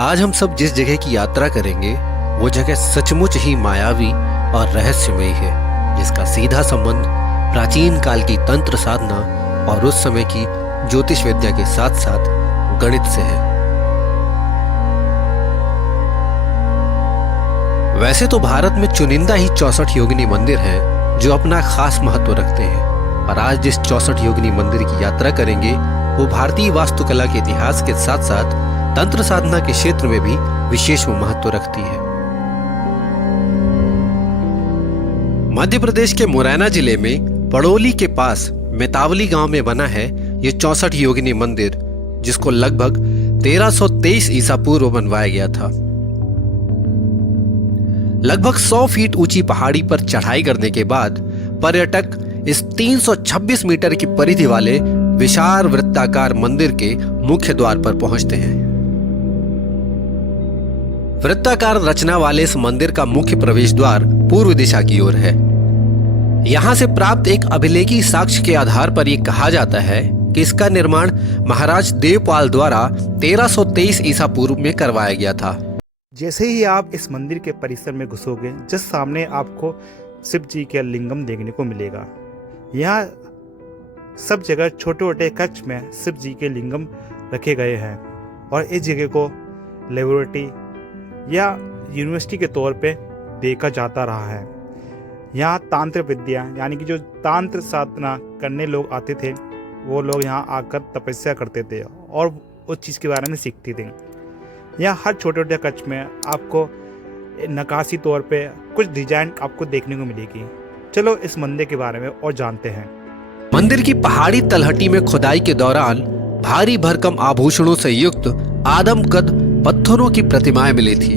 आज हम सब जिस जगह की यात्रा करेंगे वो जगह सचमुच ही मायावी और रहस्यमयी है, जिसका सीधा संबंध प्राचीन काल की तंत्र साधना और उस समय की ज्योतिष विद्या के साथ साथ गणित से है। वैसे तो भारत में चुनिंदा ही 64 योगिनी मंदिर हैं जो अपना खास महत्व रखते हैं, और आज जिस 64 योगिनी मंदिर की यात्रा करेंगे वो भारतीय वास्तुकला के इतिहास के साथ साथ तंत्र साधना के क्षेत्र में भी विशेष महत्व रखती है। मध्य प्रदेश के मुरैना जिले में पड़ोली के पास मेतावली गांव में बना है ये 64 योगिनी मंदिर, जिसको लगभग 1323 ईसा पूर्व बनवाया गया था। लगभग 100 फीट ऊंची पहाड़ी पर चढ़ाई करने के बाद पर्यटक इस 326 मीटर की परिधि वाले विशाल वृत्ताकार मंदिर के मुख्य द्वार पर पहुंचते हैं। वृत्ताकार रचना वाले इस मंदिर का मुख्य प्रवेश द्वार पूर्व दिशा की ओर है। यहां से प्राप्त एक अभिलेखी साक्ष्य के आधार पर यह कहा जाता है कि इसका निर्माण महाराज देवपाल द्वारा 1323 ईसा पूर्व में करवाया गया था। जैसे ही आप इस मंदिर के परिसर में घुसोगे, जिस सामने आपको शिव जी के लिंगम देखने को मिलेगा। यहाँ सब जगह छोटे छोटे कक्ष में शिव जी के लिंगम रखे गए हैं, और इस जगह को लेबोरेटरी या यूनिवर्सिटी के तौर पे देखा जाता रहा है। यहाँ तांत्र विद्या यानी कि जो तांत्र साधना करने लोग आते थे, वो लोग यहाँ आकर तपस्या करते थे और उस चीज़ के बारे में सीखते थे। यहाँ हर छोटे छोटे कक्ष में आपको नक्काशी तौर पे कुछ डिजाइन आपको देखने को मिलेगी। चलो इस मंदिर के बारे में और जानते हैं। मंदिर की पहाड़ी तलहटी में खुदाई के दौरान भारी भरकम आभूषणों से युक्त आदमकद पत्थरों की प्रतिमाएं मिली थी,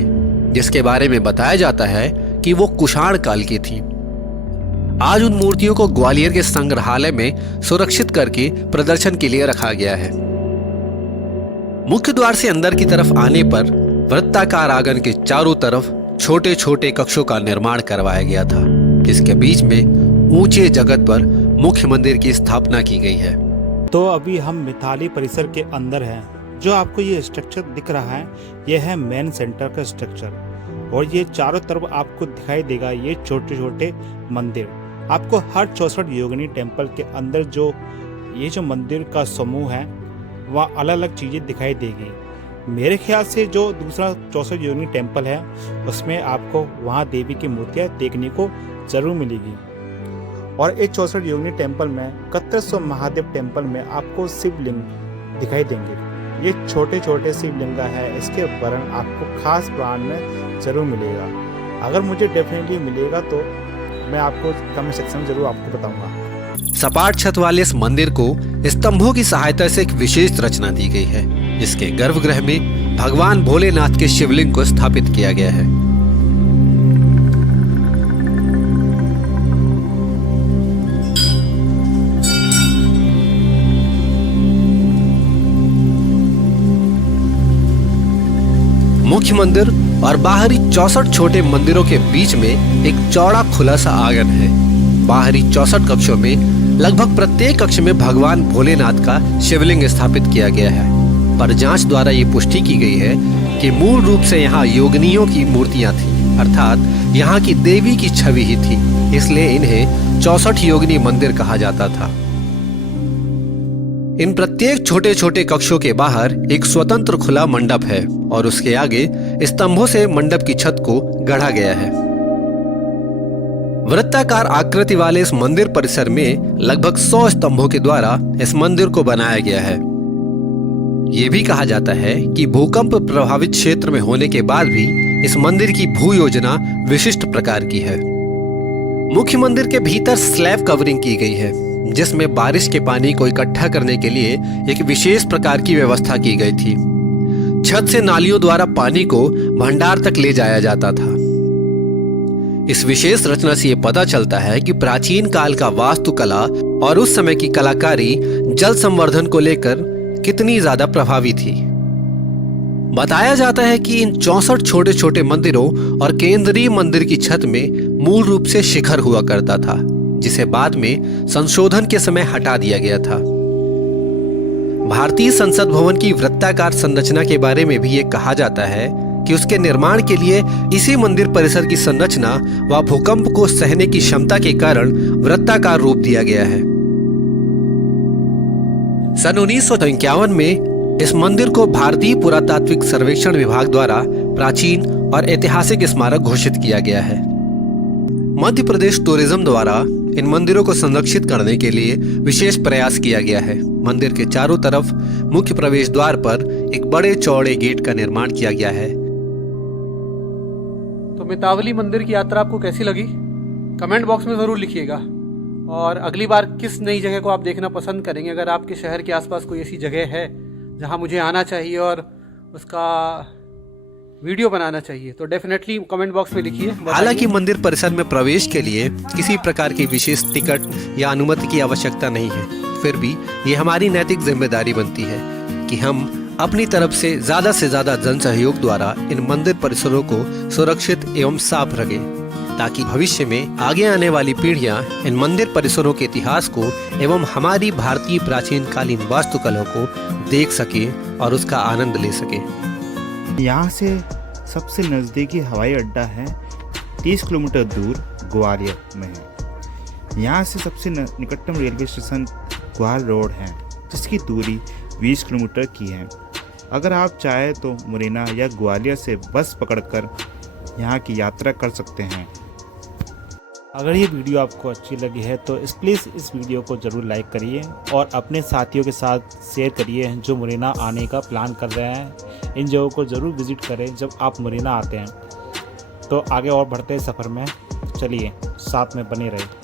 जिसके बारे में बताया जाता है कि वो कुषाण काल की थी। आज उन मूर्तियों को ग्वालियर के संग्रहालय में सुरक्षित करके प्रदर्शन के लिए रखा गया है। मुख्य द्वार से अंदर की तरफ आने पर वृत्ताकार आंगन के चारों तरफ छोटे छोटे कक्षों का निर्माण करवाया गया था, जिसके बीच में ऊंचे जगत पर मुख्य मंदिर की स्थापना की गई है। तो अभी हम मिताली परिसर के अंदर हैं। जो आपको ये स्ट्रक्चर दिख रहा है, यह है मेन सेंटर का स्ट्रक्चर, और ये चारों तरफ आपको दिखाई देगा ये छोटे छोटे मंदिर। आपको हर 64 योगिनी टेम्पल के अंदर जो मंदिर का समूह है, वह अलग अलग चीज़ें दिखाई देगी। मेरे ख्याल से जो दूसरा 64 योगिनी टेम्पल है, उसमें आपको वहाँ देवी की मूर्तियाँ देखने को जरूर मिलेगी। और इस 64 योगिनी टेम्पल में कत्रस्व महादेव टेम्पल में आपको शिवलिंग दिखाई देंगे। ये छोटे छोटे शिवलिंग है, इसके वर्णन आपको खास ब्रांड में जरूर मिलेगा। अगर मुझे डेफिनेटली मिलेगा तो मैं आपको कमेंट सेक्शन में जरूर आपको बताऊंगा। सपाट छत वाले इस मंदिर को स्तंभों की सहायता से एक विशेष रचना दी गई है, जिसके गर्भगृह में भगवान भोलेनाथ के शिवलिंग को स्थापित किया गया है। मुख्य मंदिर और बाहरी 64 छोटे मंदिरों के बीच में एक चौड़ा खुला सा आंगन है। बाहरी 64 कक्षों में लगभग प्रत्येक कक्ष में भगवान भोलेनाथ का शिवलिंग स्थापित किया गया है, पर जांच द्वारा ये पुष्टि की गई है कि मूल रूप से यहाँ योगिनियों की मूर्तियां थी, अर्थात यहाँ की देवी की छवि ही थी, इसलिए इन्हें 64 योगिनी मंदिर कहा जाता था। इन प्रत्येक छोटे छोटे कक्षों के बाहर एक स्वतंत्र खुला मंडप है, और उसके आगे स्तंभों से मंडप की छत को गढ़ा गया है। वृत्ताकार आकृति वाले इस मंदिर परिसर में लगभग 100 स्तंभों के द्वारा इस मंदिर को बनाया गया है। ये भी कहा जाता है कि भूकंप प्रभावित क्षेत्र में होने के बाद भी इस मंदिर की भू योजना विशिष्ट प्रकार की है। मुख्य मंदिर के भीतर स्लैब कवरिंग की गई है, जिसमें बारिश के पानी को इकट्ठा करने के लिए एक विशेष प्रकार की व्यवस्था की गई थी। छत से नालियों द्वारा पानी को भंडार तक ले जाया जाता था। इस विशेष रचना से ये पता चलता है कि प्राचीन काल का वास्तुकला और उस समय की कलाकारी जल संवर्धन को लेकर कितनी ज्यादा प्रभावी थी। बताया जाता है कि इन 64 छोटे छोटे मंदिरों और केंद्रीय मंदिर की छत में मूल रूप से शिखर हुआ करता था, जिसे बाद में संशोधन के समय हटा दिया गया था। भारतीय संसद भवन की वृत्ताकार संरचना के बारे में भी ये कहा जाता है कि उसके निर्माण के लिए इसी मंदिर परिसर की संरचना व भूकंप को सहने की क्षमता के कारण वृत्ताकार रूप दिया गया है। सन 1951 में इस मंदिर को भारतीय पुरातात्विक सर्वेक्षण विभाग द्वारा प्राचीन और ऐतिहासिक स्मारक घोषित किया गया है। मध्य प्रदेश टूरिज्म द्वारा इन मंदिरों को संरक्षित करने के लिए विशेष प्रयास किया गया है। मंदिर के चारों तरफ मुख्य प्रवेश द्वार पर एक बड़े चौड़े गेट का निर्माण किया गया है। तो मितावली मंदिर की यात्रा आपको कैसी लगी? कमेंट बॉक्स में ज़रूर लिखिएगा। और अगली बार किस नई जगह को आप देखना पसंद करेंगे? अगर आपके शहर के आसपास कोई ऐसी जगह है जहां मुझे आना चाहिए और उसका वीडियो बनाना चाहिए तो डेफिनेटली कमेंट बॉक्स में लिखिए। हालांकि मंदिर परिसर में प्रवेश के लिए किसी प्रकार की विशेष टिकट या अनुमति की आवश्यकता नहीं है, फिर भी ये हमारी नैतिक जिम्मेदारी बनती है कि हम अपनी तरफ से ज्यादा जन सहयोग द्वारा इन मंदिर परिसरों को सुरक्षित एवं साफ रखें, ताकि भविष्य में आगे आने वाली पीढ़ियां इन मंदिर परिसरों के इतिहास को एवं हमारी भारतीय प्राचीन कालीन वास्तुकला को देख सकें और उसका आनंद ले सकें। यहाँ से सबसे नज़दीकी हवाई अड्डा है 30 किलोमीटर दूर ग्वालियर में है। यहाँ से सबसे निकटतम रेलवे स्टेशन ग्वाल रोड है, जिसकी दूरी 20 किलोमीटर की है। अगर आप चाहें तो मुरैना या ग्वालियर से बस पकड़कर यहाँ की यात्रा कर सकते हैं। अगर ये वीडियो आपको अच्छी लगी है तो प्लीज़ इस वीडियो को ज़रूर लाइक करिए और अपने साथियों के साथ शेयर करिए जो मुरैना आने का प्लान कर रहे हैं। इन जगहों को ज़रूर विज़िट करें जब आप मुरैना आते हैं। तो आगे और बढ़ते हैं सफ़र में, चलिए साथ में बने रहे।